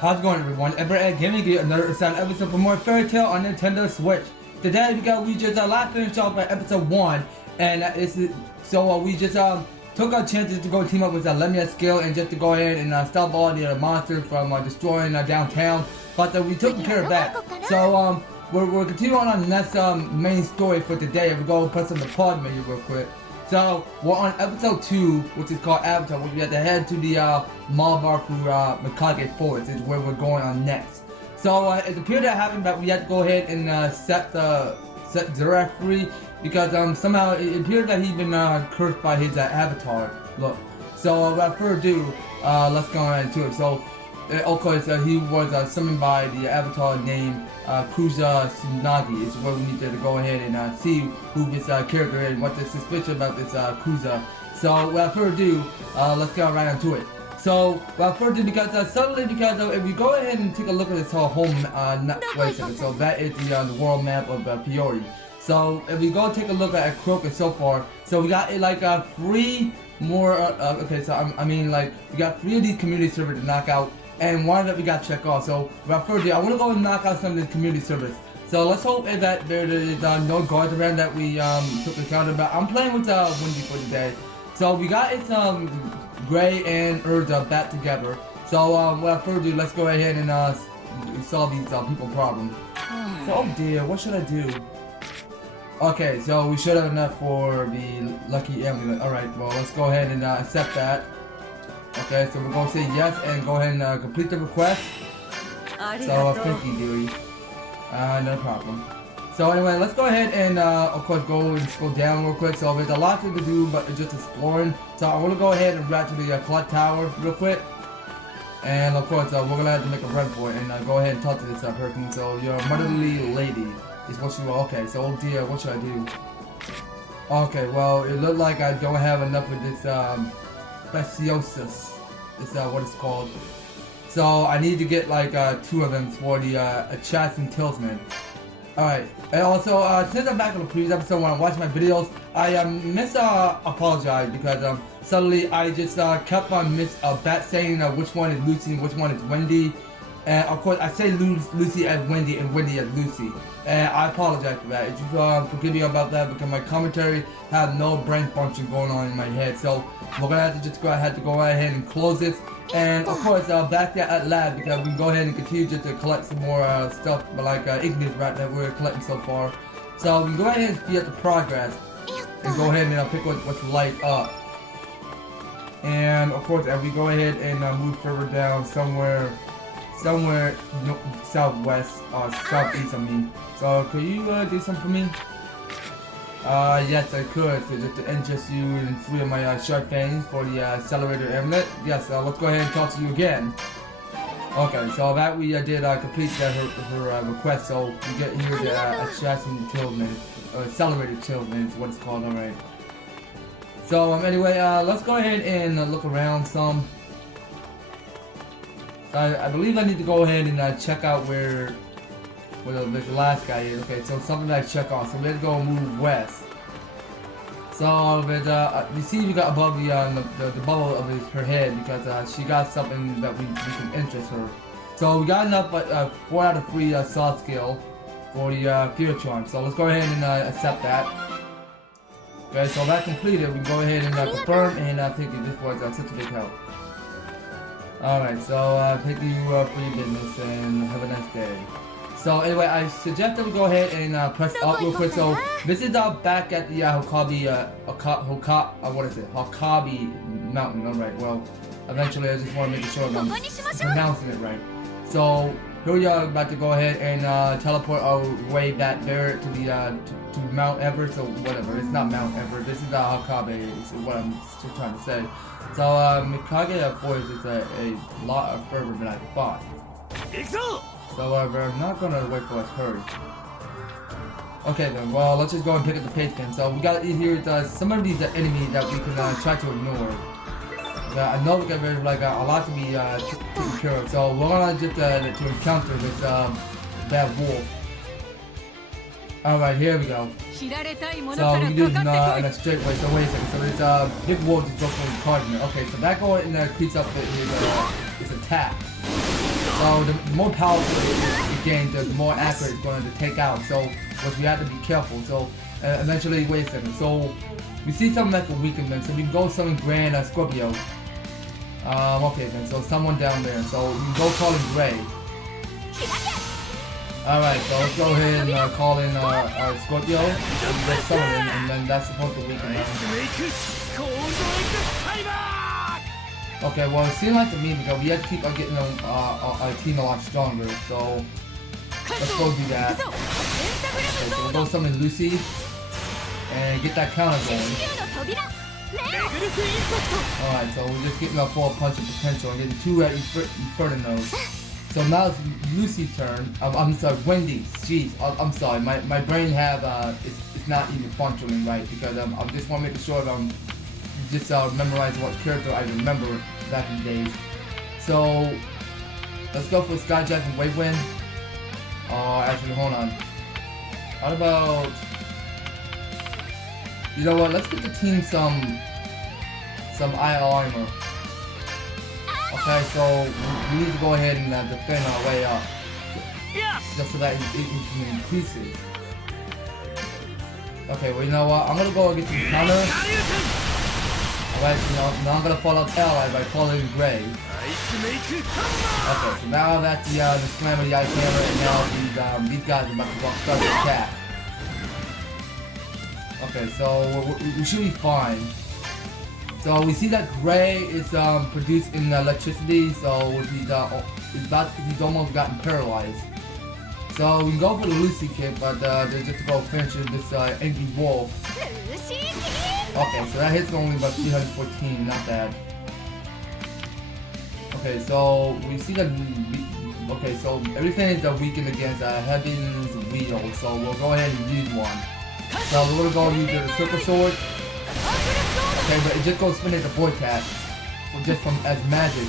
How's it going, everyone? EVER-TASTIC giving you another exciting episode for more Fairy Tail on Nintendo Switch. Today we just last finished off by episode 1, and we just took our chances to go team up with Lemia Skill and just to go ahead and stop all the monsters from destroying downtown. But we took care of that. So we're continuing on the next main story for today. We go press on the pause menu real quick. So we're on episode 2, which is called Avatar, which we have to head to the Malba through Mikage Forest is where we're going on next. So it appeared to happen that we had to go ahead and set Zeref free because somehow it appeared that he'd been cursed by his avatar. Look. So without further ado, let's go on into it. So of course he was summoned by the avatar named Ikusa Tsunagi. Is where we need to go ahead and see who this character is and what the suspicion about this Ikusa. So without further ado, let's get right into it. So without further ado, because suddenly if we go ahead and take a look at this whole wait a second. So that is the world map of Fiori. So if we go take a look at Crocus so far, so we got like 3 more. Okay, so I mean like we got 3 of these community servers to knock out. And one that we got to check off. So without further ado, I want to go and knock out some of the community service. So let's hope that there is no guards around that we took account of. I'm playing with Wendy for today. So we got it's Gray and Urza back together. So without further ado, let's go ahead and solve these people problem. So, oh dear, what should I do? Okay, so we should have enough for the lucky amulet. Alright, well let's go ahead and accept that. Okay, so we're going to say yes and go ahead and complete the request. So, thank you, Dewey. No problem. So anyway, let's go ahead and of course go and scroll down real quick. So there's a lot to do, but it's just exploring. So I want to go ahead and ride to the clock tower real quick. And of course, we're going to have to make a run for it and go ahead and talk to this person. So your motherly lady is what you are. Okay, so oh dear, what should I do? Okay, well, it looked like I don't have enough of this Preciosus is what it's called. So I need to get like 2 of them for the Assassin Talisman. Alright, and also since I'm back on the previous episode when I watch my videos, I apologize because suddenly I just kept on saying which one is Lucy and which one is Wendy. And of course I say Lucy as Wendy and Wendy as Lucy. And I apologize for that. If you forgive me about that because my commentary has no brain function going on in my head. So we're gonna have to just go ahead and close this. And of course back there at lab because we can go ahead and continue just to collect some more stuff but like ignis right that we're collecting so far. So we can go ahead and speed up the progress and go ahead and pick what's light up. And of course as we go ahead and move further down somewhere southwest, southeast I mean. So could you do something for me? Yes I could, so just to interest you in 3 of my shark fangs for the accelerator amulet. Yes, let's go ahead and talk to you again. Okay, so that we did complete her request, so we get here the Assassin Talisman, accelerated Talisman is what it's called, alright. So anyway, let's go ahead and look around some. I believe I need to go ahead and check out where the last guy is. Okay, so something that I check on. So we have to go move west. So you see we got above the bubble of her head because she got something that we can interest her. So we got enough 4 out of 3 soft skill for the fear charm. So let's go ahead and accept that. Okay, so that completed. We can go ahead and confirm and thank you. This was such a big help. Alright, so thank you for your business and have a nice day. So anyway, I suggest that we go ahead and press up real quick. So this is back at the Hakobe, Hakobe mountain. Alright, well, eventually I just want to make sure I'm pronouncing it right. So here we are about to go ahead and teleport our way back there to the to Mount Everest or whatever. It's not Mount Everest. This is the Hakobe. Is what I'm still trying to say. So Mikage Forest is a lot further than I thought. So we're not gonna wait for us hurry. Okay then, well let's just go and pick up the paste pen. So we got here some of these enemies that we can try to ignore. I know we got like a lot to be taken care of. So we're gonna just to encounter this bad wolf. Alright, here we go. So we do it in a straight way. So wait a second. So it's big wolf is also cardinal. Okay, so that going and creeps up his attack. So the more powerful it gains, the more accurate it's going to take out. So which we have to be careful. So eventually, wait a second. So we see something that's a weakened, so we can go summon Grand Scorpio. Okay then, so someone down there. So we can go call in Gray. Alright, so let's go ahead and call in our Scorpio. And get summoning, and then that's supposed to weaken them. Okay, well it seemed like to me because we have to keep on getting our team a lot stronger. So let's go do that. Okay, so we'll go summon Lucy and get that counter going. Alright, so we're just getting our full punch of potential and getting 2 at Infernos. So now it's Lucy's turn. I'm sorry, Wendy's. Jeez, I'm sorry. My brain have it's not even functioning right because I just want to make sure that I'm just memorizing what character I remember back in the days. So let's go for Skyjack and Wavewind. Actually, hold on. What about? You know what? Let's get the team some IL armor. Okay, so we need to go ahead and defend our way up, just so that it can increase it. Okay, well you know what? I'm gonna go get some counter. Alright, so now I'm gonna follow up ally by following Gray. Okay, so now that's the slam of the ice hammer, and now these guys are about to start the attack. Okay, so we should be fine. So we see that Gray is producing electricity, so he's almost gotten paralyzed. So we can go for the Lucy kick, but they're just to go finish this angry wolf. Okay, so that hits only about 314, not bad. Okay, so we see that. Okay, so everything is weakened against Heaven's Wheel, so we'll go ahead and use one. So we're gonna go use the Circle Sword. Okay, but it just goes spin at the Void Cat, just from as magic.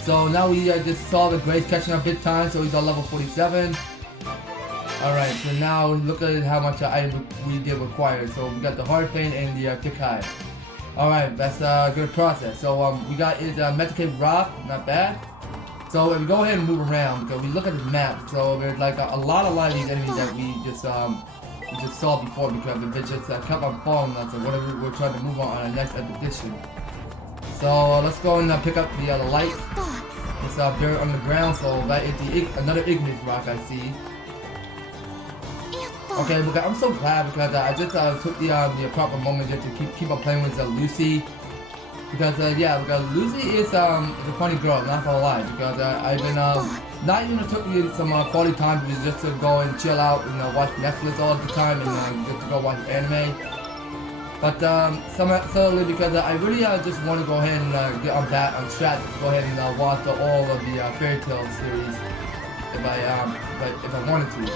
So now we just saw the Grace catching up big time, so he's on level 47. Alright, so now look at how much item we did require. So we got the Hard Feint and the Kick High. Alright, that's a good process. So we got his Metacave Rock, not bad. So if we go ahead and move around, because we look at the map, so there's like a lot of these enemies that we just saw before because they just kept on following us, and whatever we're trying to move on our next expedition. So let's go and pick up the light. It's buried on the ground, so that is another ignis rock I see. Okay, because I'm so glad because I just took the proper moment just to keep on playing with Lucy. Because yeah, because Lucy is a funny girl, not gonna lie. Because I've been not even took me some quality time just to go and chill out and watch Netflix all the time and just to go watch anime. But suddenly because I really just want to go ahead and get on track to go ahead and watch all of the fairy tale series if I wanted to.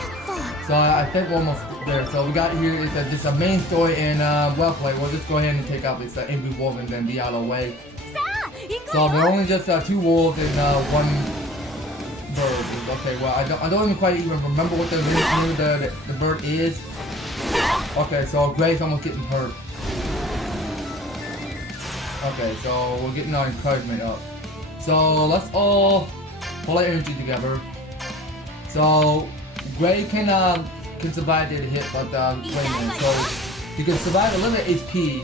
So I think we're almost there. So we got here is just a main story and well played. We'll just go ahead and take out this angry wolf and then be out of the way. So there are only just 2 wolves and 1 bird. Okay, well I don't even quite even remember what the name of the bird is. Okay, so Gray's almost getting hurt. Okay, so we're getting our encouragement up. So let's all pull our energy together. So Gray can survive the hit, but wait a minute. So he can survive a little HP.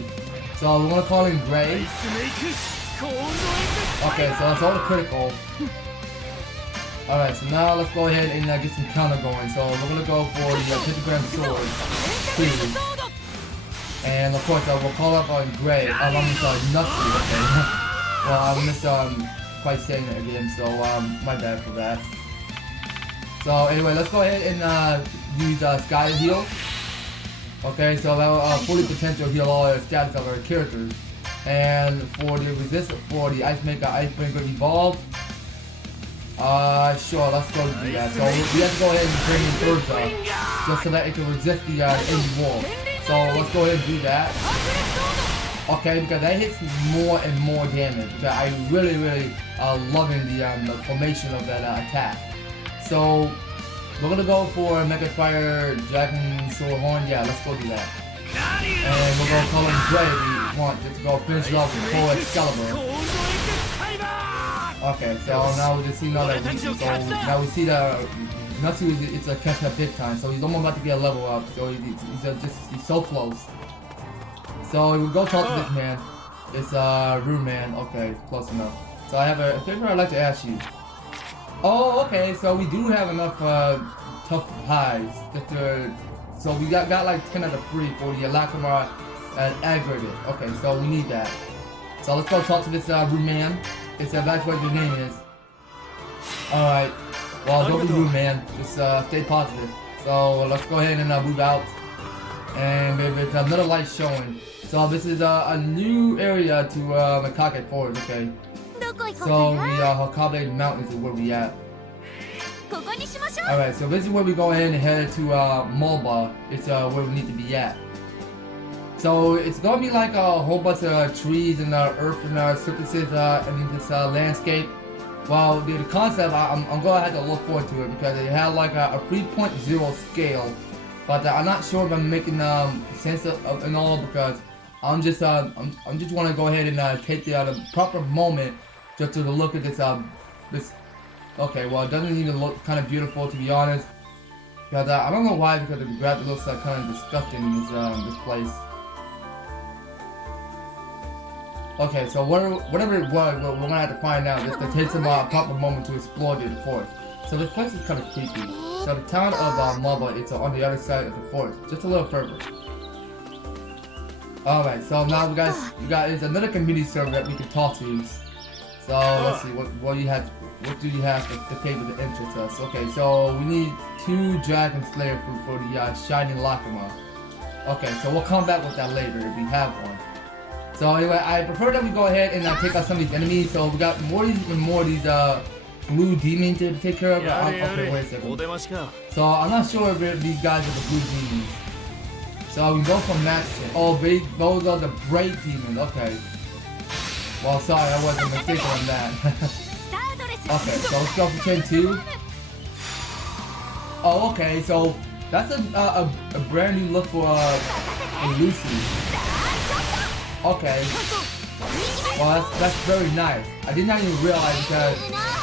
So we're gonna call him Gray. Okay, so that's all the critical. Alright, so now let's go ahead and get some counter going. So we're gonna go for the pentagram sword, please. And of course, we'll call up on Gray. I'm sorry, Natsu. Okay. Well, I missed quite saying it again, so my bad for that. So anyway, let's go ahead and use Sky Heal. Okay, so that will fully potential heal all the stats of our characters. And for the resistance, for the Ice Maker, Icebringer Evolve. Sure, let's go do that. So we have to go ahead and bring in Urza, just so that it can resist the enemy wolf. So let's go ahead and do that. Okay, because that hits more and more damage. Because I really loving the formation of that attack. So we're gonna go for Mega Fire Dragon Sword Horn. Yeah, let's go do that. And we're gonna call him Gray if we want just to go finish it off with full Excalibur. Okay, so now we just see now that now we see the Natsu is catching up big time, so he's almost about to get a level up. So he's so close. So we go talk to this man. It's Rude Man. Okay, close enough. So I have a favor I'd like to ask you. Oh, okay. So we do have enough tough highs. So we got like 10 out of 3 for the Lacrima and aggregate. Okay, so we need that. So let's go talk to this Rude Man. That's what your name is. Alright. Well, don't be rude, man. Just stay positive. So let's go ahead and move out. And there's another light showing. So this is a new area to Mikage Forest, okay? So the Hakobe Mountains is where we at. Alright, so this is where we go ahead and head to Malba. It's where we need to be at. So it's gonna be like a whole bunch of trees and earth and surfaces in this landscape. Well, the concept, I'm gonna have to look forward to it because it had like a 3.0 scale, but I'm not sure if I'm making sense of and all because I'm just want to go ahead and take the proper moment just to look at this. Okay, well, it doesn't even look kind of beautiful to be honest. Because I don't know why, because the graphic looks kind of disgusting in this place. Okay, so whatever it was, we're gonna have to find out just to take some proper moment to explore the forest. So this place is kind of creepy. So the town of Malba, it's on the other side of the forest, just a little further. Alright, so now we got it's another community server that we can talk to. So let's see, what do you have to pay with the entrance us? Okay, so we need 2 Dragon Slayer food for the Shining Lacrima. Okay, so we'll come back with that later if we have one. So anyway, I prefer that we go ahead and take out some of these enemies. So we got more of these blue demons to take care of. Okay, wait a second. So I'm not sure if these guys are the blue demons. So we go from Natsu. Oh, those are the bright demons. Okay. Well, sorry, I wasn't mistaken on that. Okay, so let's go for 10-2. Oh, okay. So that's a brand new look for Lucy. Okay. Well, that's very nice. I did not even realize that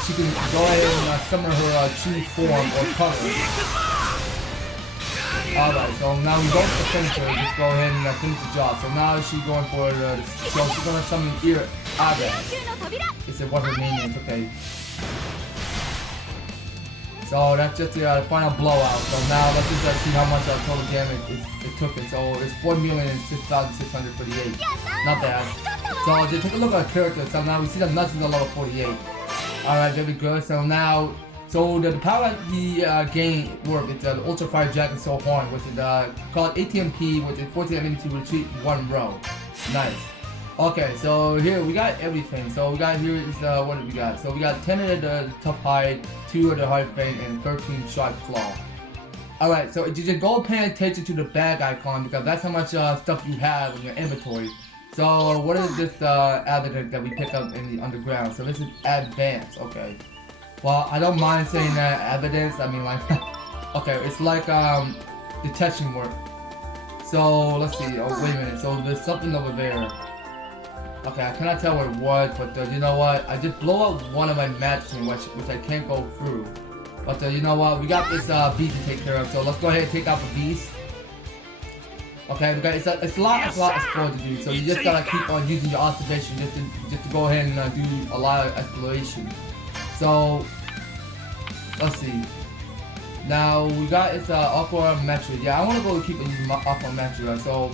she can go ahead and summon her true form or color. Alright, so now we go to finish her. Just go ahead and finish the job. So now she's going for so she's gonna summon Abe. It's what her name is. Okay. So that's just the final blowout. So now let's just see how much total damage it took it. So it's 4,006,648. Not bad. So just take a look at the character. So now we see the Natsu is a level 48. Alright, very good. So now, the power he gained work is the Ultra Fire Dragon Soul Horn, which is called ATMP, which is 14 enemies to retreat 1 row. Nice. Okay, so here we got everything. So we got here is what did we got? So we got 10 of the tough hide, 2 of the hard fang, and 13 sharp claw. Alright, so you just go pay attention to the bag icon because that's how much stuff you have in your inventory. So what is this evidence that we pick up in the underground? So this is advanced, okay. Well, I don't mind saying that evidence. I mean, like, okay, it's like detection work. So let's see. Oh, wait a minute. So there's something over there. Okay, I cannot tell what it was, but you know what? I just blow up one of my matches, which I can't go through. But you know what? We got this beast to take care of. So let's go ahead and take out the beast. Okay, we got it's a lot explored to do. So you just gotta keep on using your observation just to go ahead and do a lot of exploration. So let's see. Now we got it's Aqua Metro. Yeah, I want to go keep using Aqua Metro. So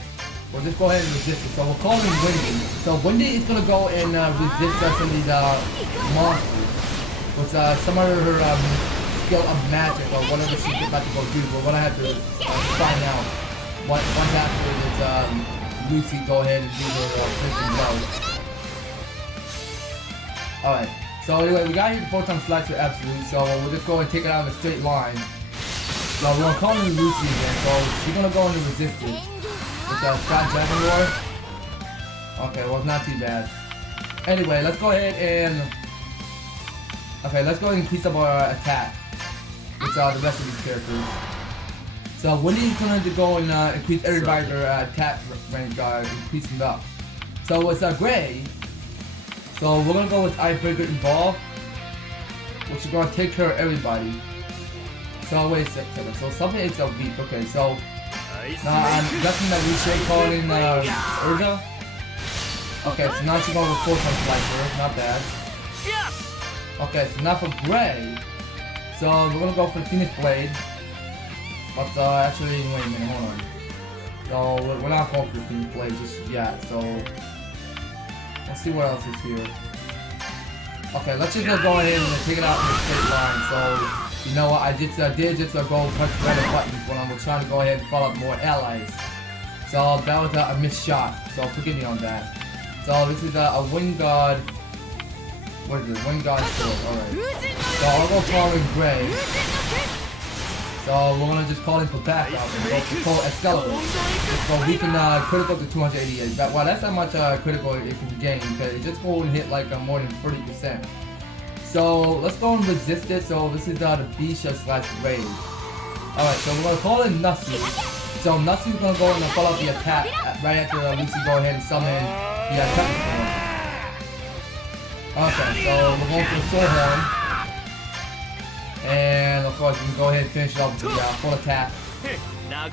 we'll just go ahead and resist it. So we'll call him Wendy. So Wendy is gonna go and resist some of these monsters with some of her skill of magic or whatever she's about to go do. But what I have to find out once after is Lucy go ahead and do her prison blow. All right. So anyway, we got here the 4-time slicer absolute, so we'll just go and take it out in a straight line. So we're gonna call in Lucy again, so she's gonna go into resistance. With Scott Dragon Roar. Okay, well it's not too bad. Anyway, let's go ahead and increase up our attack with the rest of these characters. So Wendy's going to go and increase everybody's attack range, increasing it up. So it's Gray. So we're gonna go with Icebreaker Evolve. which is gonna take care of everybody. So wait a second. So something is a weak. Okay, so now I'm guessing that we should call in Urza. Okay, so now she's going with 4-point slicer. Not bad. Okay, so now for Gray. So we're gonna go for Phoenix Blade. But actually, wait a minute, hold on. So we're not going for Phoenix Blade just yet. So let's see what else is here. Okay, let's just go ahead and take it out in a straight line. So you know what? I just did just go punch random buttons when I was trying to go ahead and follow up more allies. So that was a missed shot. So forgive me on that. So this is a Wind God. What is it? Wind God sword. Alright. So I'll go call in Gray. So we're gonna just call in for backup and go for full Excalibur. So we can critical to 288. Well, that's how much critical it can gain because it just go and hit like more than 30%. So let's go and resist it. So this is the Bisha / Rage. Alright, so we're gonna call in Natsu. So Natsu's gonna go and follow up the attack right after Lucy go ahead and summon the attack. Okay, so we're going for the Sword Horn. And of course, we can go ahead and finish it off with the full attack.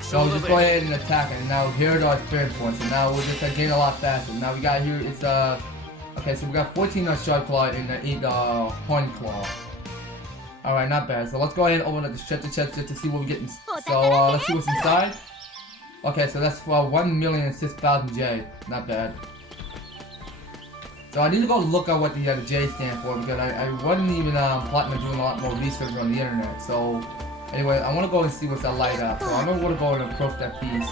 So just go ahead and attack it. And now here are our experience points. And now we'll just gain a lot faster. Now we got here, it's okay, so we got 14 on Sharp Claw and 8 Horn Claw. Alright, not bad. So let's go ahead and open up the chest just to see what we get. So let's see what's inside. Okay, so that's for 1,006,000 J. Not bad. So I need to go look at what the J stand for because I wasn't even plotting on doing a lot more research on the internet. So anyway, I want to go and see what's that light up. So I'm going to go and approach that piece.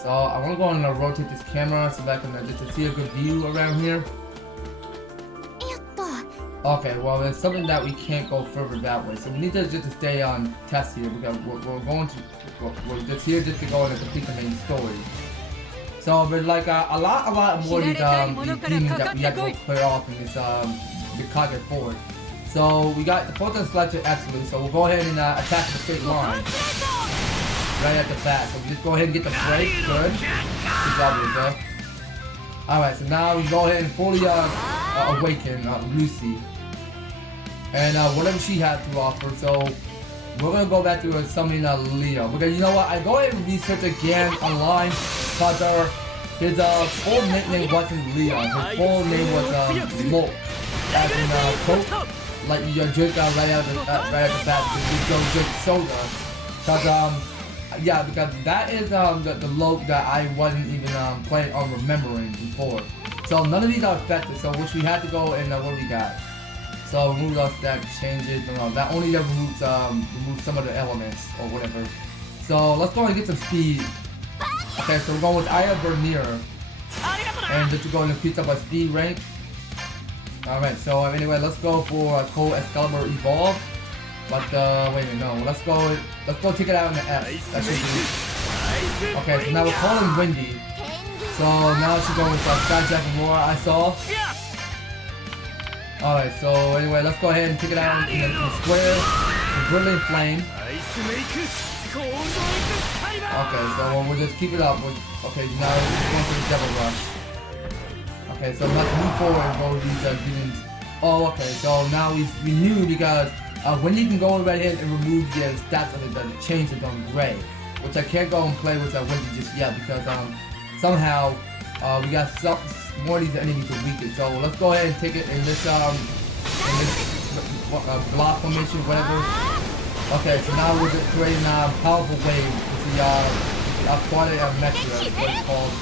So I want to go and rotate this camera so that I can just to see a good view around here. Okay, well there's something that we can't go further that way. So we need to just stay on test here because we're just here just to go and complete the main story. So there's like a lot more of these demons that we have to clear off in this Mikage fort. So we got the photon sledger excellent, so we'll go ahead and attack the straight line. Right at the bat. So we just go ahead and get the break. Good. Good job, Rita. Alright, so now we go ahead and fully awaken Lucy. And whatever she has to offer, so we're gonna go back to summoning Leo. Because you know what, I go ahead and research again online. But his full nickname wasn't Leon. His full name was Lo. As in Coke. Like you drink right at the bat. You don't drink soda. Cause yeah, because that is the Lo that I wasn't even planning on remembering before. So none of these are affected. So which we had to go and what we got. So remove those that changes. No, that only removes some of the elements or whatever. So let's go and get some speed. Okay, so we're going with Aya Vernier. And just to go and increase up our speed rank. Alright, so anyway, let's go for Cold Excalibur Evolve. But wait a minute, no. Let's go take it out in the F. That should be. Okay, so now we're calling Windy. So now she's going with Skyjack and Laura, I saw. Alright, so anyway, let's go ahead and take it out in the square. The Brilliant Flame. Okay, so we'll just keep it up. Okay, now we're going for the Devil Rush. Okay, so let's move forward and go with these demons. Oh, okay, so now we knew because when you can go right in and remove the stats of it, the change is on Gray. Which I can't go and play with that Windy just yet because somehow we got more of these enemies to weaken. So let's go ahead and take it in this block formation, whatever. Okay, so now we're just creating a powerful wave with the quality of Metro, that's what it's called.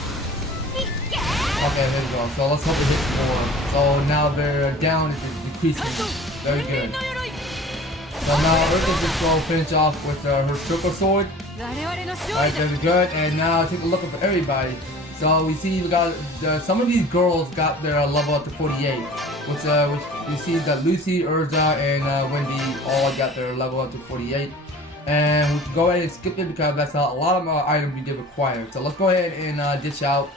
Okay, there we go. So let's hope it hits more. So now their down is decreasing. Very good. So now Urza just go finish off with her Triple Sword. Alright, very good. And now take a look at everybody. So we see we got some of these girls got their level up to 48. Which we see that Lucy, Urza, and Wendy all got their level up to 48. And we can go ahead and skip it because that's a lot of items we did require. So let's go ahead and ditch out.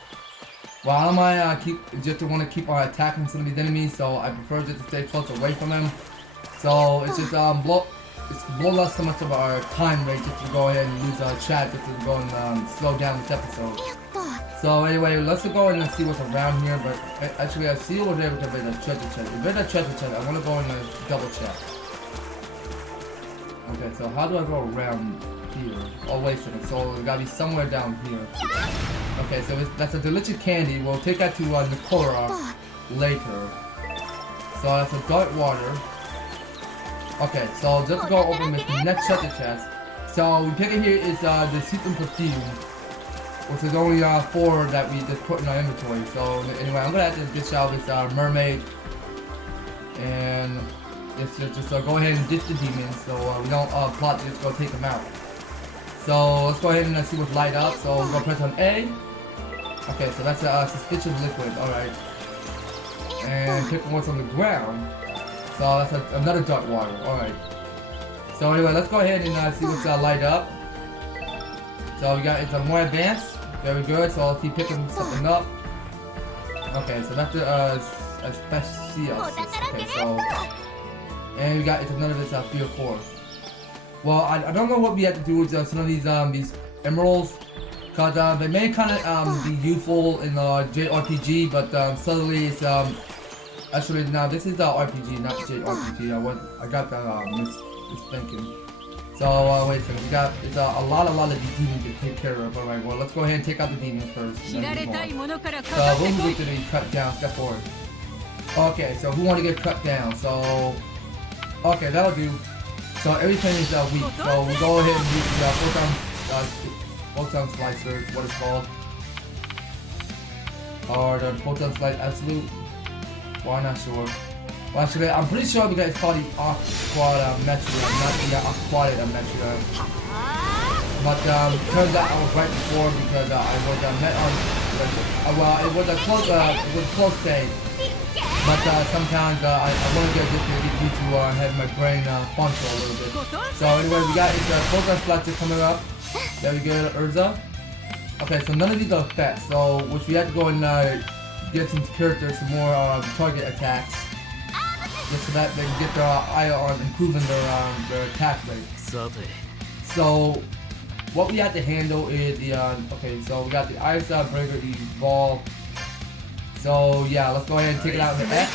Well, I don't mind just want to keep on attacking some of these enemies, so I prefer just to stay close away from them. So it's just blow us so much of our time rate just to go ahead and use chat just to go and slow down this episode. So anyway, let's go and see what's around here. But actually, I see over there with the treasure chest. If there's a treasure chest, I want to go and double check. Okay, so how do I go around here? Oh, wait a second. So it gotta be somewhere down here. Okay, so that's a delicious candy. We'll take that to Nikora later. So that's a dark water. Okay, so just go open this next treasure chest. So we pick it here is the Super Perfume, which is only 4 that we just put in our inventory. So anyway, I'm gonna have to dish out this mermaid, and just go ahead and ditch the demons, so we don't plot to just go take them out. So let's go ahead and see what's light up. So we're gonna press on A. Okay, so that's a suspicious liquid. All right, and pick what's on the ground. So that's another dark water. All right. So anyway, let's go ahead and see what's light up. So we got it's more advanced. Very good. So I'll keep picking something up. Okay, so that's a special. Okay, so and we got it's another this field 4. Well, I don't know what we have to do with some of these emeralds, cause they may kind of be useful in JRPG, but suddenly it's actually now this is the RPG, not JRPG. I got that thinking. So wait a second, we got it's a lot of these demons to take care of. Alright, well let's go ahead and take out the demons first. So we'll move to the cut down, step forward. Okay, so who want to get cut down? So okay, that'll do. So everything is weak. So we'll go ahead and use the photon slicer, what it's called. Or the photon slice absolute. Well, I'm not sure. Well, actually, I'm pretty sure because it's called the Aquametria, not the Aquatic Metria. But turns out I was right before because I was met on. Well, it was a close thing. But sometimes I want to get used to have my brain function a little bit. So anyway, we got the photon slicer coming up. There we go, Urza. Okay, so none of these are effects. So which we have to go and get some characters some more target attacks. Just so that they can get their eye on improving their attack rate. So what we have to handle is the okay, so we got the Ice Breaker Evolve. So yeah, let's go ahead and take it out with X.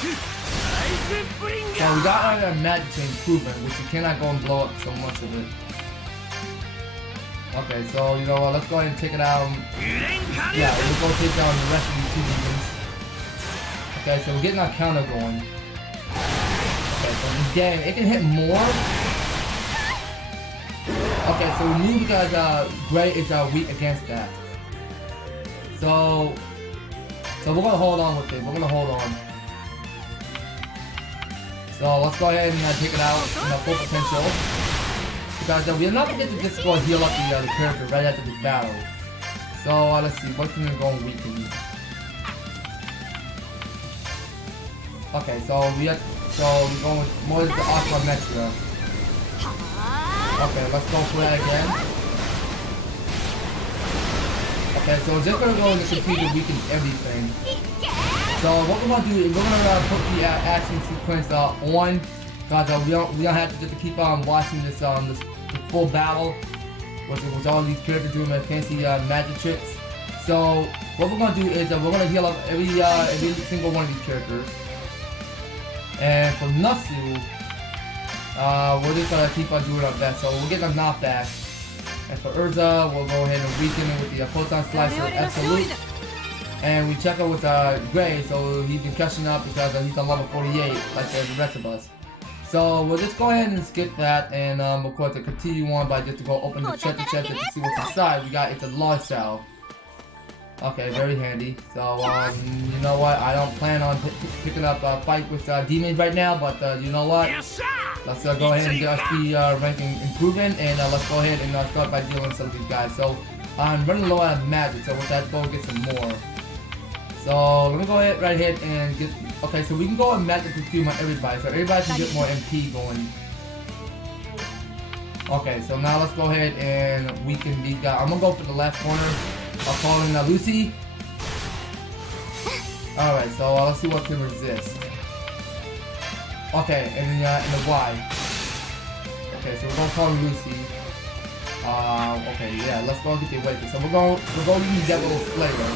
So we got our magic to improvement, which you cannot go and blow up so much of it. Okay, so you know what, let's go ahead and take it out. Yeah, we'll go take down the rest of these 2 demons. Okay, so we're getting our counter going. Okay, so damn, it can hit more. Okay, so we knew because Gray is weak against that. So we're gonna hold on with it. We're gonna hold on. So let's go ahead and take it out in the full potential. Because we're not gonna get to just go heal up the character right after this battle. So let's see, what's gonna go weaken? Okay, so we're going with more of the Aquametria. Okay, let's go for that again. Okay, so we're just gonna go and continue to weaken everything. So what we're gonna do is we're gonna put the action sequence on, because we don't have to just keep on watching this this full battle, with all these characters doing their fancy magic tricks. So what we're gonna do is we're gonna heal up every single one of these characters. And for Natsu, we're just gonna keep on doing our best. So we'll get a knockback. And for Urza, we'll go ahead and weaken him with the photon slicer absolute. And we check out with Gray, so he's been catching up because he's on level 48, like the rest of us. So we'll just go ahead and skip that, and of course to continue on by just to go open the treasure chest to see what's inside. We got it's a launch cell. Okay, very handy. So you know what? I don't plan on picking up a fight with demons right now, but you know what? Let's go ahead and get our ranking improving, and let's go ahead and start by dealing with some of these guys. So I'm running low on magic, so we'll have to go get some more. So we're gonna go ahead right ahead and get. Okay, so we can go and magic perfume on everybody, so everybody can get more MP going. Okay, so now let's go ahead and weaken these guys. I'm gonna go for the left corner. I'll call in Lucy. Alright, so let's see what can resist. Okay, and then in the Y. Okay, so we're gonna call Lucy. Okay, yeah, let's go get the awaken. So we're going to use that little flavor.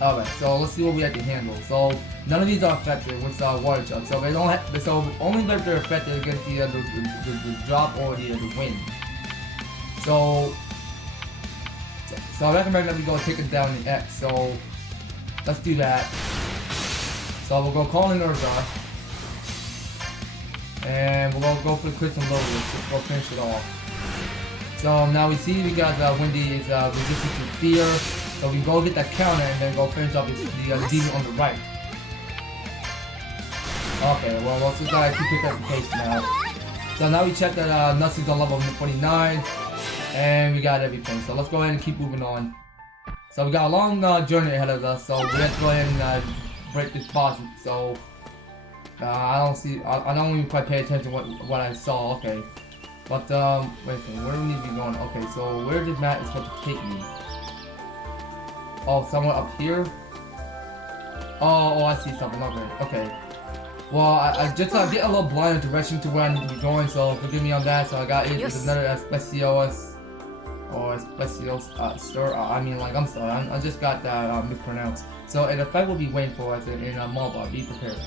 Alright, so let's see what we have to handle. So none of these are effective with water jump. So they don't have, so only that they're effective against the drop or the wind. So I recommend that we go take it down the X. So let's do that. So we'll go call in Urza. And we'll go for the crystal lower. Let's go finish it off. So now we see we got Windy is resistant to fear. So we go get that counter and then go finish up the demon on the right. Okay, well let's just keep up the pace now. So now we check that Natsu's on level 49. And we got everything. So let's go ahead and keep moving on. So we got a long journey ahead of us. So we have to go ahead and break this boss. So I don't even quite pay attention to what I saw. Okay. But wait a second, where do we need to be going? Okay, so where this map is supposed to take me? Oh, somewhere up here? Oh, I see something. Okay. Well, I just get a little blind in direction to where I need to be going, so forgive me on that. So I got it's another Especios or Especios stir. I mean, like, I'm sorry, I just got that mispronounced. So an effect will be waiting for us in Malba. Be prepared.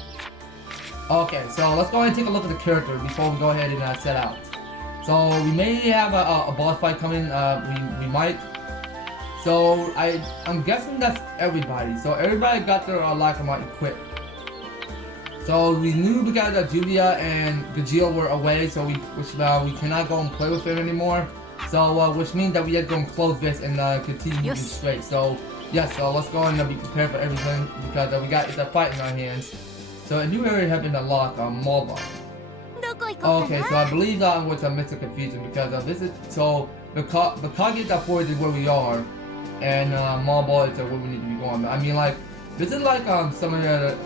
Okay, so let's go ahead and take a look at the character before we go ahead and set out. So we may have a boss fight coming. We might. So I'm guessing that's everybody. So everybody got their Lacrima equipped. So we knew because Julia and Gajeel were away, so we cannot go and play with it anymore. So which means that we have to go and close this and continue moving straight. So yes, so let's go and be prepared for everything because we got a fight in our hands. So a new area has been unlocked, Malba. Okay, so I believe that was a mix of confusion because this is so Mikage is forward is where we are, and Malba is where we need to be going. I mean, like this is like some of the.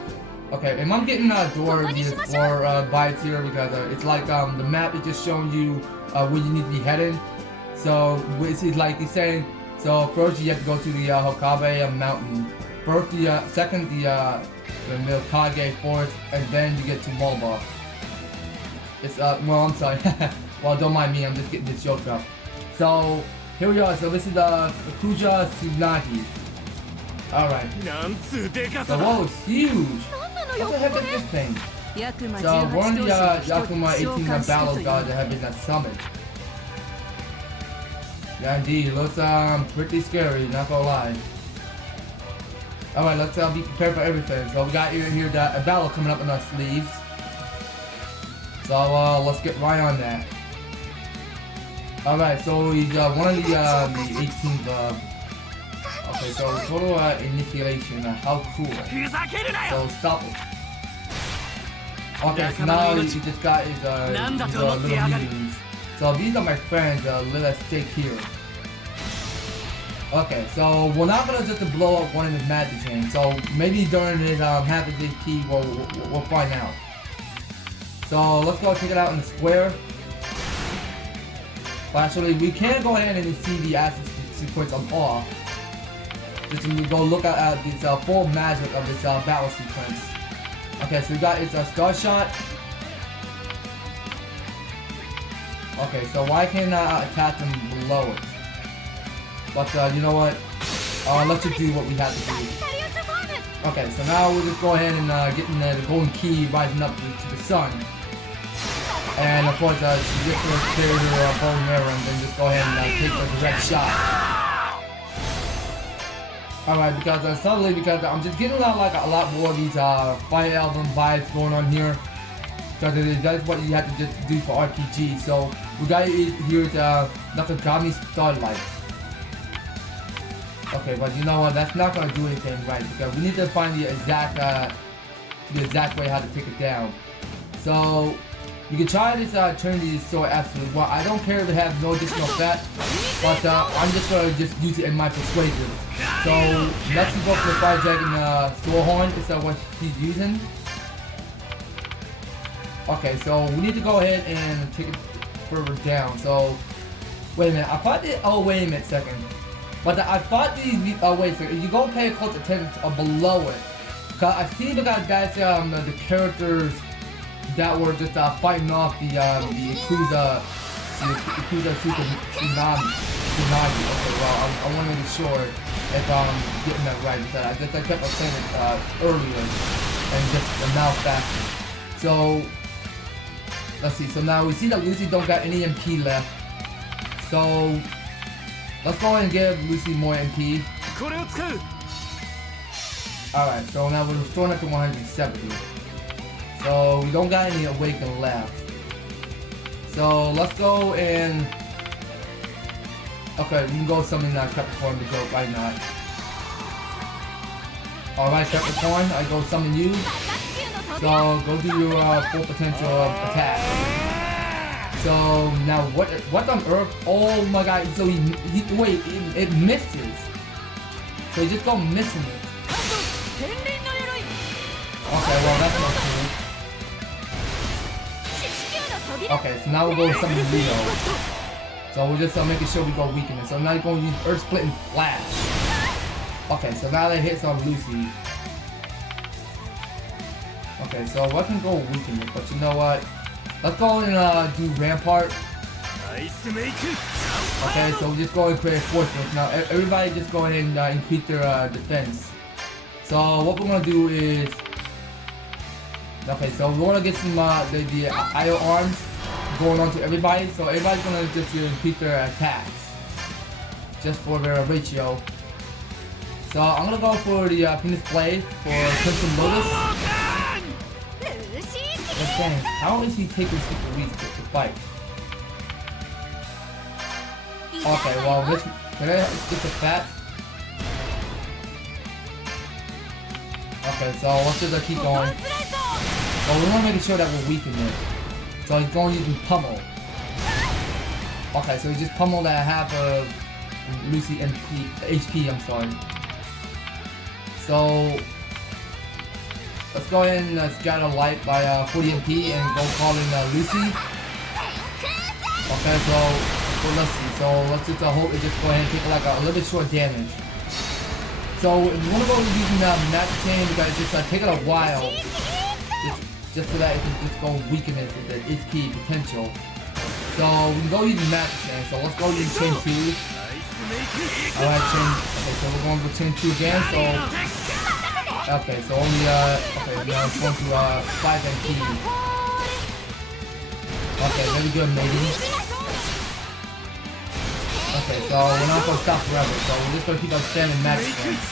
Okay, am I getting door or vibes here because it's like the map is just showing you where you need to be heading. So it's like he's saying. So first you have to go to the Hakobe mountain. First second the Mikage forest, and then you get to Malba. It's well, I'm sorry. Well, don't mind me. I'm just getting this joke up. So here we are. So this is the Ikusa Tsunagi. All right. So whoa, it's huge. What the heck is this thing? So we're on the Yakuma 18th Battle God that have been summoned. Yeah, indeed. It looks pretty scary. Not gonna lie. All right, let's be prepared for everything. So we got here a battle coming up in our sleeves. So let's get right on that. Alright, so he's one of the 18th okay, so total initiation, how cool. So stop it. Okay, so now he just got his little minions. So these are my friends, let us stay here. Okay, so we're not gonna just blow up one of his magic chains. So maybe during his half of HP we'll find out. So let's go check it out in the square. Well, actually, we can go ahead and see the acid sequence of awe. Just to go look at this full magic of this battle sequence. Okay, so we got its star shot. Okay, so why can't I attack them below it? But you know what? I'll let you do what we have to do. Okay, so now we'll just go ahead and get in the golden key rising up to the sun. And of course, she just gonna carry her bow and arrow and then just go ahead and take the direct shot. Alright, because suddenly, because I'm just getting a lot more of these Fire Emblem vibes going on here. Because that's what you have to just do for RPG. So we got here the Nakagami Starlight. Okay, but you know what? That's not gonna do anything right because we need to find the exact way how to take it down. So you can try this Trinity Sword absolutely well. I don't care if it has no additional fat, but I'm just gonna use it in my persuasion. So let's go for the Fire Dragon Sword Horn. Is what he's using. Okay, so we need to go ahead and take it further down. So wait a minute. I thought it. Oh wait a minute, second. But I thought these. Oh wait a second. You go pay close attention below it. Cause I see that's the characters that were just fighting off the Ikusa Tsunagi. Tsunagi. Okay, well, I want to make sure if I'm getting that right, because I kept on saying it earlier, and just now faster. So, let's see. So now we see that Lucy don't got any MP left. So, let's go ahead and give Lucy more MP. Alright, so now we're restoring it to 170. So, we don't got any Awaken left. So, let's go and... Okay, we can go summon Capricorn because why not? Alright, Capricorn, I go summon you. So, go do your full potential attack. So, now what on earth? Oh my god, so wait, it misses. So you just go missing it. Okay, well that's not cool. Okay, so now we'll go summon Leo. So we're just making sure we go weaken it. So now you're going to use Earth Split and Flash. Okay, so now that hits on Lucy. Okay, so I can go weaken it, but you know what? Let's go and do Rampart. Okay, so we just go and create Fortress. Now everybody just go ahead and increase their defense. So what we're gonna do is, okay, so we want to get some the IO arms going on to everybody. So everybody's gonna just increase their attacks, just for their ratio. So I'm gonna go for the Phoenix Blade for Crimson Lotus. Dang, how is he taking super weak to fight? Okay, well, can I get the fat? Okay, so let's just keep going. Well, we want to make sure that we're weakening it. So he's going using Pummel. Okay, so he just pummeled at half of Lucy HP, I'm sorry. So let's go ahead and scatter light by 40 MP and go call in Lucy. Okay, so let's see. So let's just hope it just go ahead and take like a little bit short damage. So if you want to go using Natsu chain, you gotta just take it a while, just so that it can just go weaken it with the HP potential. So we can go using Natsu chain. So let's go use chain 2. Alright, chain. Okay, so we're going to chain 2 again. So okay, so only okay, now it's going to 5 MP. Okay, very good, maybe. Okay, so we're not going to stop forever, so we're just going to keep on spamming max strength.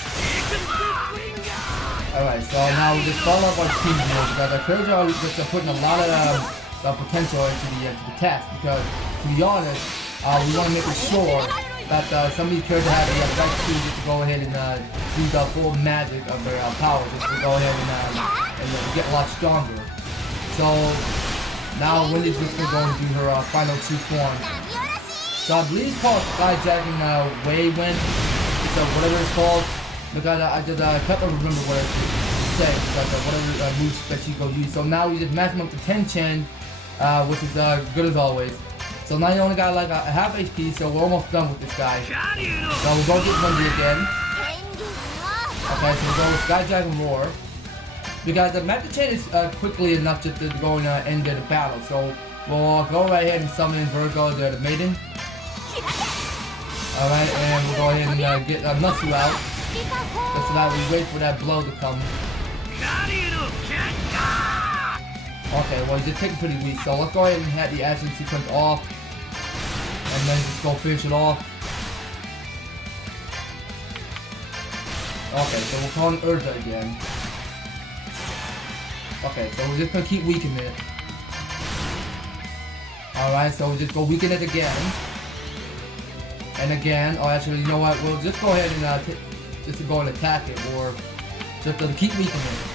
Alright, so now we just follow up our team here, because our characters are just putting a lot of potential into the task, because to be honest, we want to make sure that some of these characters have the right tools just to go ahead and use the full magic of their power, just to go ahead and get a lot stronger. So now Wendy's just going to go and do her final 2 forms. So I believe it's called Skyjacking Wavewind, so whatever it's called, because I just can't remember what it says, because whatever moves that she go use. So now we just match them up to 10 Chen, which is good as always. So now you only got like a half HP, so we're almost done with this guy. So we'll go get Wendy again. Okay, so we'll go with Skyjacking Roar. Because the Magic Chain is quickly enough just to go and end the battle. So we'll go right ahead and summon Virgo, the maiden. Alright, and we'll go ahead and get Natsu out. Just so that we wait for that blow to come. Okay, well he's just taking pretty weak, so let's go ahead and have the action sequence off. And then just go finish it off. Okay, so we'll call in Urza again. Okay, so we're just gonna keep weakening it. Alright, so we'll just go weaken it again. And again, oh actually, you know what, we'll just go ahead and just to go and attack it, or just to keep weakening it.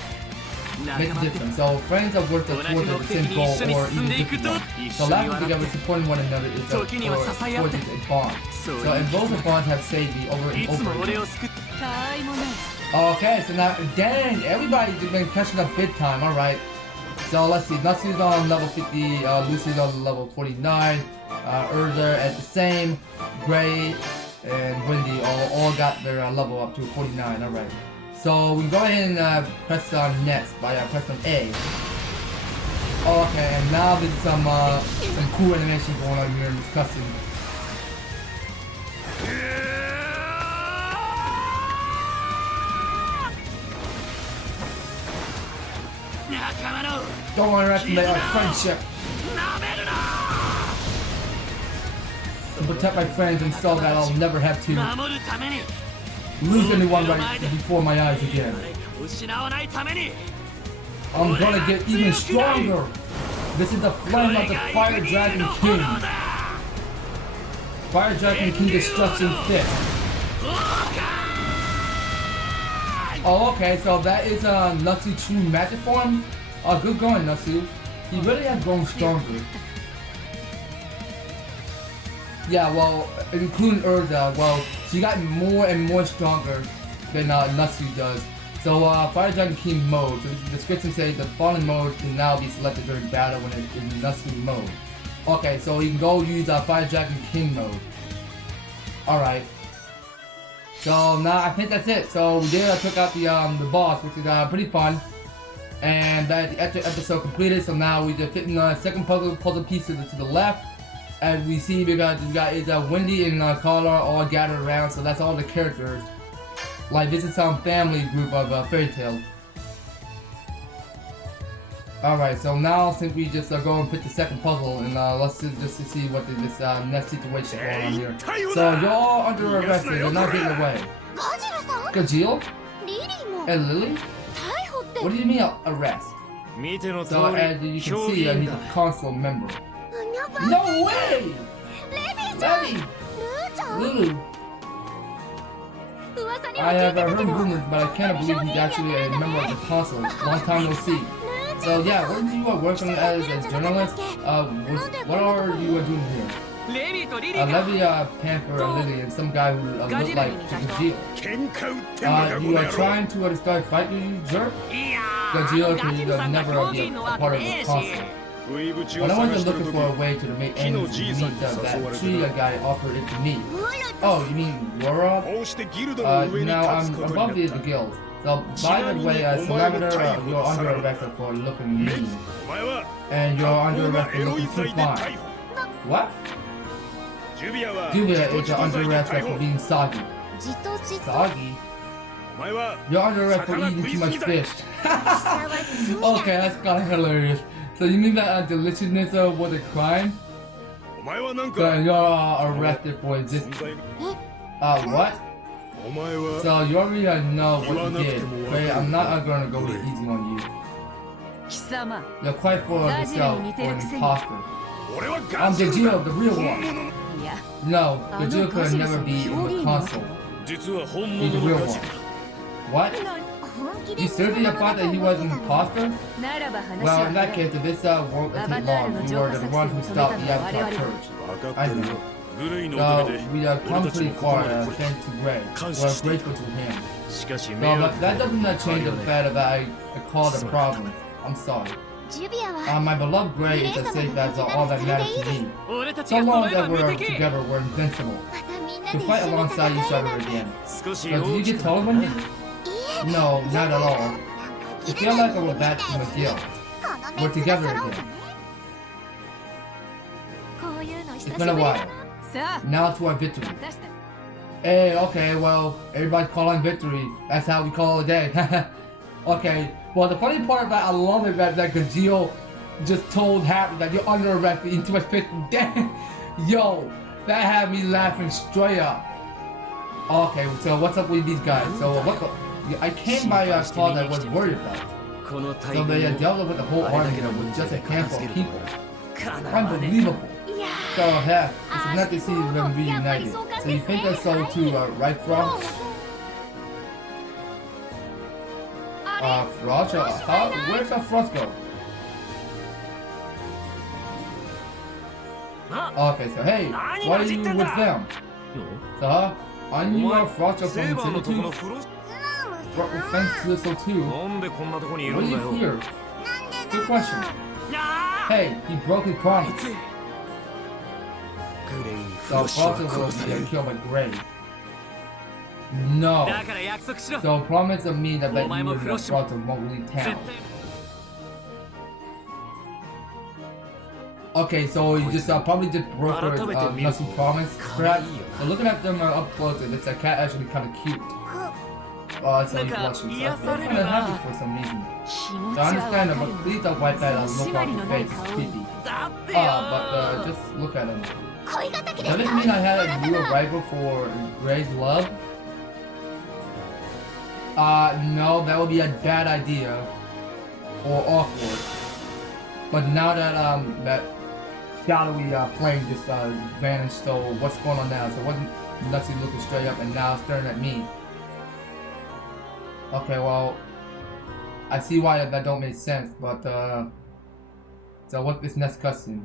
Make a difference. So friends are worth the towards the same goal, or even different. So laughing together, supporting one another is towards a bond. So and both the bonds have saved me over and over again. Okay, so now, dang, everybody's been catching up big time, alright. So let's see, Natsu's on level 50, Lucy's on level 49, Urza at the same, Gray and Wendy all got their level up to 49, alright. So we can go ahead and press on next by pressing A. Okay, and now there's some cool animation going on here in this cutscene. Don't underestimate our friendship. To protect my friends and so that I'll never have to lose anyone right before my eyes again. I'm gonna get even stronger. This is the flame of the Fire Dragon King. Fire Dragon King Destruction Fist. Oh, okay, so that is Natsu true magic form. Oh, good going, Natsu. He really has grown stronger. Yeah, well, including Urza, well, she got more and more stronger than Natsu does. So, Fire Dragon King mode. So the description says the fallen mode can now be selected during battle when it's in Natsu mode. Okay, so you can go use Fire Dragon King mode. Alright. So now I think that's it. So we did took out the boss, which is pretty fun. And that episode completed. So now we just hitting the second puzzle piece to the left. As we see, we got Wendy and Carla all gathered around. So that's all the characters. Like this is some family group of Fairy Tail. Alright, so now since we just go and pick the second puzzle and let's just see what this next situation going on here. So you're all under arrest and you're not getting away. Gajeel? And Lily? What do you mean arrest? So as you can see, he's a council member. No way! Lily! Lulu! I have heard rumors, but I can't believe he's actually a member of the council. Long time no see. So yeah, what you are working as a journalist? What are you doing here? Levy, Panther, Lily, and some guy who look like Gajeel. You are trying to start a fight with you, jerk? Gajeel could never be a part of the council. When I was looking for a way to make ends meet that tree guy offered it to me. Oh, you mean Laura? Now I'm above the guild. So, by the way, Tsunagi, you're under arrest for looking mean. And you're under arrest for looking too fine. What? Juvia is under arrest for being soggy. Soggy? You're under arrest for eating too much fish. Okay, that's kind of hilarious. So you mean that deliciousness was a crime? So you're arrested for this. What? So you already know what you did, but I'm not gonna go easy on you. You're quite full of yourself for an imposter. I'm Gajeel, the real one. No, Gajeel could never be in the console. He's the real one. What? You certainly thought that he was an imposter? Well, in that case, if this won't take long, you are the one who stopped the Avatar Church. I know. So, we have come pretty far thanks to Gray. We're grateful to him. No, but that doesn't change the fact that I caused a problem. I'm sorry. My beloved Gray is as safe as all that matters to me. So long that we're together, we're invincible. To fight alongside each other again. So, do you get taller than me? No, not at all. I feel like we're back to McGill. We're together again. It's been a while. Now to our victory. Hey, okay, well, everybody's calling victory. That's how we call it a day. Okay, well, the funny part about I love it that Gajeel just told Happy that you're under arrest for eating too much fish. Damn, yo, that had me laughing straight up. Okay, so what's up with these guys? So what the? I came by a call that I was worried about. So they dealt with the whole army with just a handful of people. Unbelievable. So yeah, it's not to see them reunited. So you think that's so too, right, Frost? Frost? Where's the Frost go? Okay, so hey, why are you with them? So, aren't you Frost from City 2? Thanks to this too. What are you here? Good question. Hey, he broke his promise. So Frost will be killed by Gray. No. So promise of me that you will Frost won't leave town. Okay, so you just probably just broke her Natsu promise. Perhaps. So looking at them up close, it's a cat actually kind of cute. so he's lucky. So I feel kind of happy for some reason. So I understand him, but please don't wipe that look off your face. It's creepy. But just look at him. Does this mean I had a new rival for Gray's love? No, that would be a bad idea. Or awkward. But now that, that shadowy flame just vanished, so what's going on now? So wasn't Natsu looking straight up and now staring at me? Okay, well, I see why that don't make sense, but so what's this next cutscene?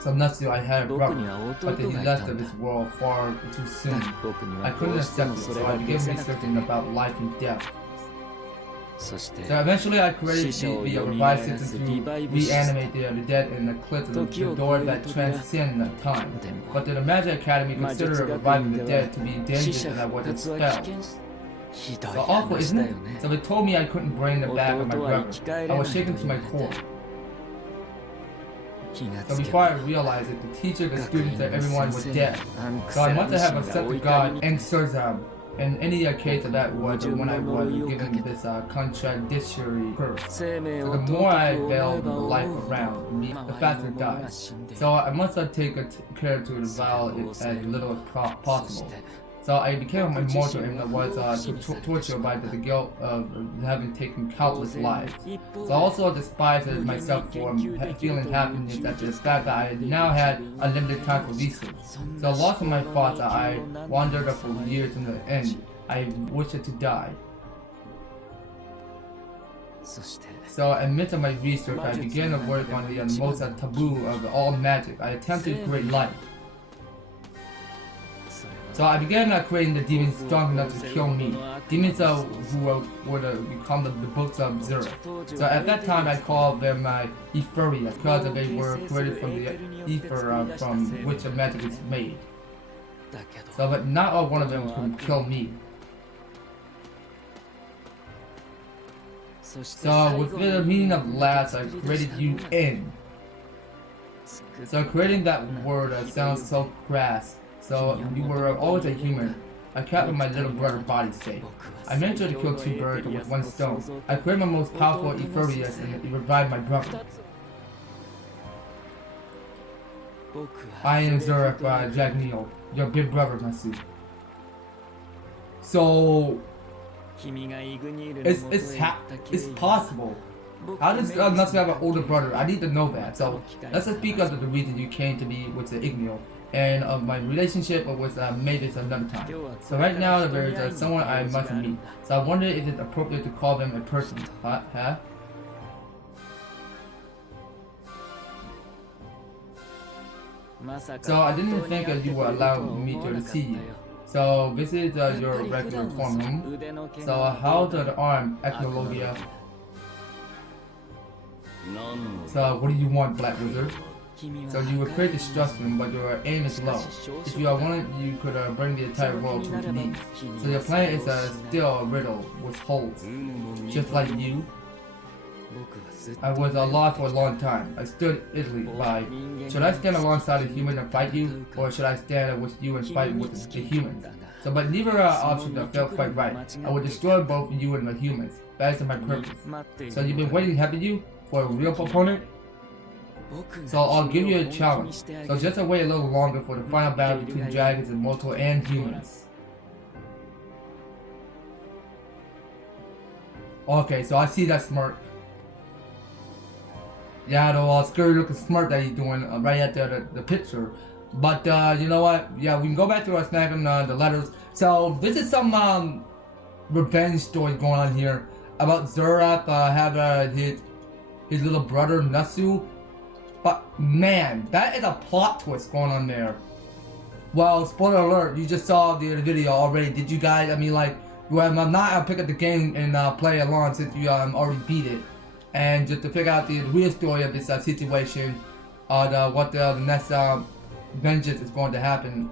So Natsu, I had a brother, but then he left this world far too soon. I couldn't accept it, so I began researching about life and death. So eventually I created the revived system to reanimate the dead in the cliff of the door that transcend time. But the Magic Academy considered reviving the dead to be dangerous and I was expelled. So awful, isn't it? So they told me I couldn't bring the back of my brother. I was shaken to my core. So before I realized it, the teacher, the students, and everyone was dead. So I must have accepted God and Surzam. In any case of that was when I was given this contradictory curse. So the more I veiled the life around me, the faster it died. So I must take care to devour it as little as possible. So I became immortal and was tortured by the guilt of having taken countless lives. So I also despised myself for feeling happiness at the fact that I now had unlimited time for research. So lost in my thoughts, I wandered for years in the end. I wished to die. So amidst my research, I began to work on the most taboo of all magic. I attempted to create life. So I began creating the demons strong enough to kill me. Demons who would become the books of Zero. So at that time I called them Euphoria because they were created from the ether from which the magic is made. So but not all one of them could kill me. So with the meaning of last, I created you in. So creating that word sounds so crass. So you were always a human. I kept my little brother's body safe. I managed to kill two birds with one stone. I created my most powerful Euphorius and revived my brother. I am Zurek Jagneel, your big brother, Natsu. So it's possible. How does Natsu have an older brother? I need to know that. So let's just speak of the reason you came to be with the Igneo. And my relationship with Mavis another time. So right now there's someone I must meet. So I wonder if it's appropriate to call them a person. Huh? So I didn't think that you would allow me to see you. So this is your regular form room. So how's the arm, Ethnologia? So what do you want, Black Wizard? So you will create destruction, but your aim is low. If you wanted, you could bring the entire world to its knees. So your plan is still a riddle with holes. Just like you. I was alive for a long time. I stood idly by. Should I stand alongside a human and fight you, or should I stand with you and fight with the humans? So, but neither option felt quite right. I would destroy both you and the humans. That is my purpose. So you've been waiting, haven't you, for a real opponent? So I'll give you a challenge. So just wait a little longer for the final battle between dragons and mortal and humans. Okay, so I see that smirk. Yeah, the scary looking smirk that he's doing right at the picture. But you know what? Yeah, we can go back to our snapping the letters. So this is some revenge story going on here about Zuraf have his little brother Natsu. But man, that is a plot twist going on there. Well, spoiler alert, you just saw the video already. Did you guys, I mean like, well, I'm not pick up the game and play along since you already beat it. And just to figure out the real story of this situation, what the next vengeance is going to happen.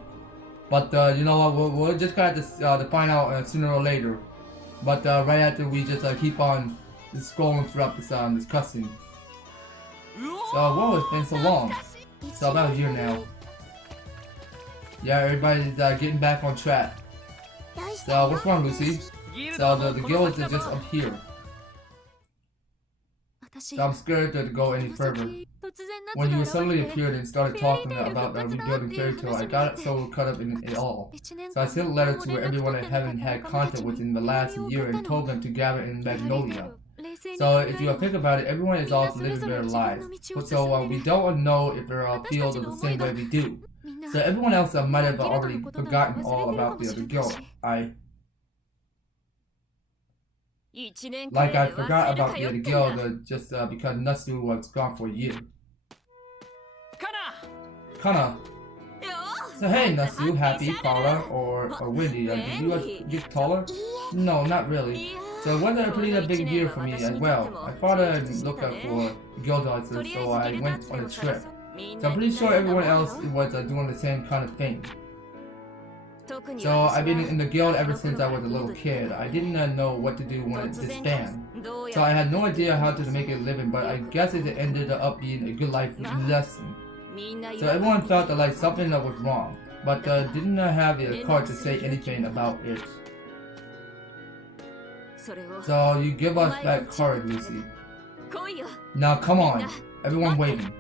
But you know what, we're just gonna have to find out sooner or later. But right after we just keep on scrolling throughout this cutscene. So, whoa, it's been so long. So about a year now. Yeah, everybody's getting back on track. So what's wrong, Lucy? So the guild is just up here. So I'm scared to go any further. When you suddenly appeared and started talking about the rebuilding fairy tale, I got so caught up in it all. So I sent a letter to everyone I haven't had contact with in the last year and told them to gather in Magnolia. So if you think about it, everyone is also living their lives. So we don't know if they're all feel the same way we do. So everyone else might have already forgotten all about the other guild. I forgot about the other guild just because Natsu was gone for a year. Kana. So hey Natsu, Happy, Paula, or Windy, did you get taller? No, not really. So it wasn't a pretty big year for me as well. I thought I'd look up for guild officers, so I went on a trip. So I'm pretty sure everyone else was doing the same kind of thing. So I've been in the guild ever since I was a little kid. I didn't know what to do when it disbanded. So I had no idea how to make a living, but I guess it ended up being a good life lesson. So everyone felt that like something that was wrong, but didn't have the card to say anything about it. So you give us that card, Lucy. Now come on, everyone waiting.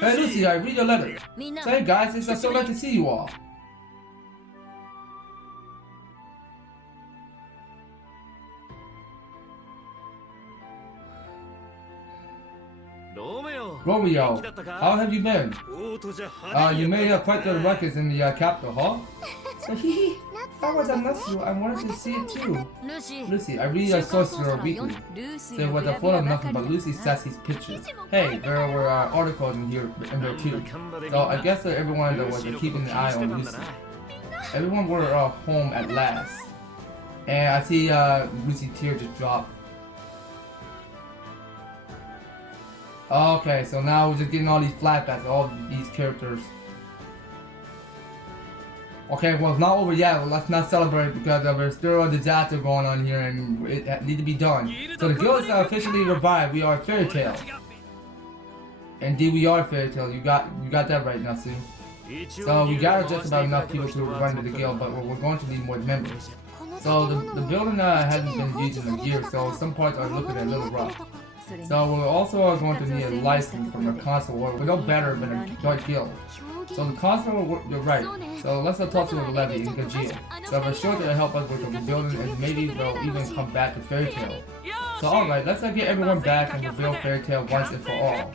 Hey Lucy, I read your letter. So hey guys, it's so glad to see you all. Romeo, how have you been? You made quite the ruckus in the capital, huh? So that was a Natsu. I wanted to see it too. Lucy, I read a Sorcerer Weekly. So it was full of nothing but Lucy Sassy's pictures. Hey, there were articles in there too. So I guess that everyone was keeping an eye on Lucy. Everyone were home at last. And I see Lucy's tear just drop. Okay, so now we're just getting all these flashbacks of all these characters. Okay, well it's not over yet. Well, let's not celebrate because there's still a disaster going on here and it needs to be done. So the guild is officially revived. We are Fairy Tail. Indeed, we are Fairy Tail. You got that right, Natsu. So we got just about enough people to run to the guild, but we're going to need more members. So the building hasn't been used in a year, so some parts are looking a little rough. So we're also going to need a license from the console, or we're no better than a joint guild. So the console, you're right. So let's talk to Levy and Gajia. So we're sure to help us with the rebuilding, and maybe they'll even come back to Fairy Tail. So alright, let's get everyone back and rebuild Fairy Tail once and for all.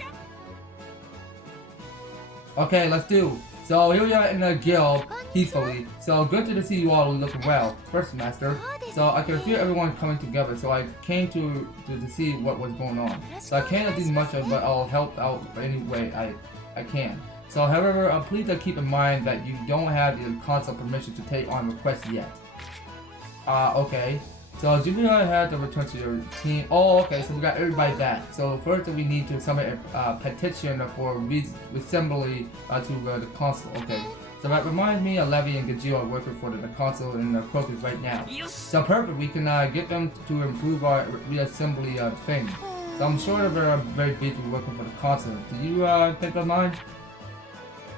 Okay, let's do. So here we are in the guild, peacefully. So good to see you all looking well. First Master. So I could feel everyone coming together, so I came to see what was going on. So I can't do much of it, but I'll help out any way I can. So however, please keep in mind that you don't have the console permission to take on requests yet. Okay. So Julia had to return to your team. Oh, okay, so we got everybody back. So first we need to submit a petition for reassembly to the console. Okay. So that reminds me, Levy and Gajio are working for the console in the Crocus right now. So perfect, we can get them to improve our reassembly thing. So I'm sure that they're very busy working for the console. Do you think of mine?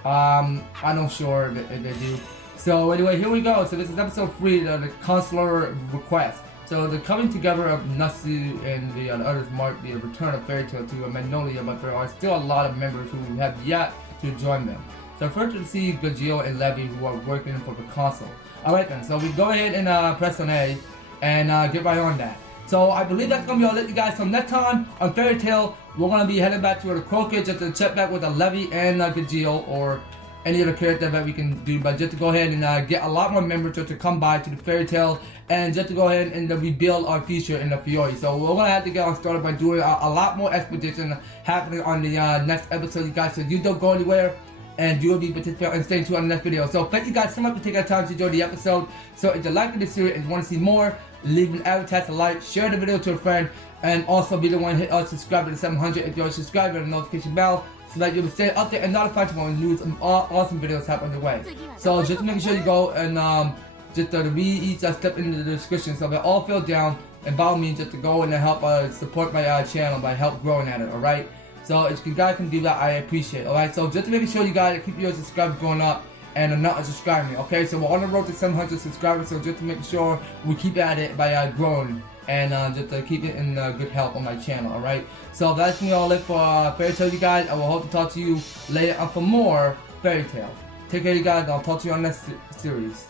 I'm not sure if they do. So anyway, here we go. So this is episode 3 of the consular request. So the coming together of Natsu and the others mark the return of Fairy Tail to Magnolia, but there are still a lot of members who have yet to join them. So first to see Gajio and Levy who are working for the console. Alright then, so we go ahead and press on A and get right on that. So I believe that's going to be all. Let you guys so next time on Fairy Tail, we're going to be heading back to the Crocus just to check back with Levy and Gajio or any other character that we can do, but just to go ahead and get a lot more members to come by to the Fairy Tail and just to go ahead and rebuild our future in the Fiori. So we're gonna have to get on started by doing a lot more expedition happening on the next episode, you guys. So you don't go anywhere and you will be participating and staying tuned on the next video. So thank you guys so much for taking the time to enjoy the episode. So if you like this series and you want to see more, leave an advertise, a like, share the video to a friend, and also be the one to hit subscribe to the 700 if you're a subscriber and the notification bell. so that you'll stay updated and notified when new awesome videos happen on the way. So just make sure you go and just read each step in the description, so they all feel down, and by all means just to go in and help support my channel by help growing at it. Alright, so if you guys can do that, I appreciate it. Alright, so just making sure you guys keep your subscribers going up and not subscribing. Okay, so we're on the road to 700 subscribers, so just to make sure we keep at it by growing and just to keep it in good health on my channel. Alright, so that's me all it for Fairy Tail, you guys. I will hope to talk to you later for more Fairy Tail. Take care, you guys. I'll talk to you on next series.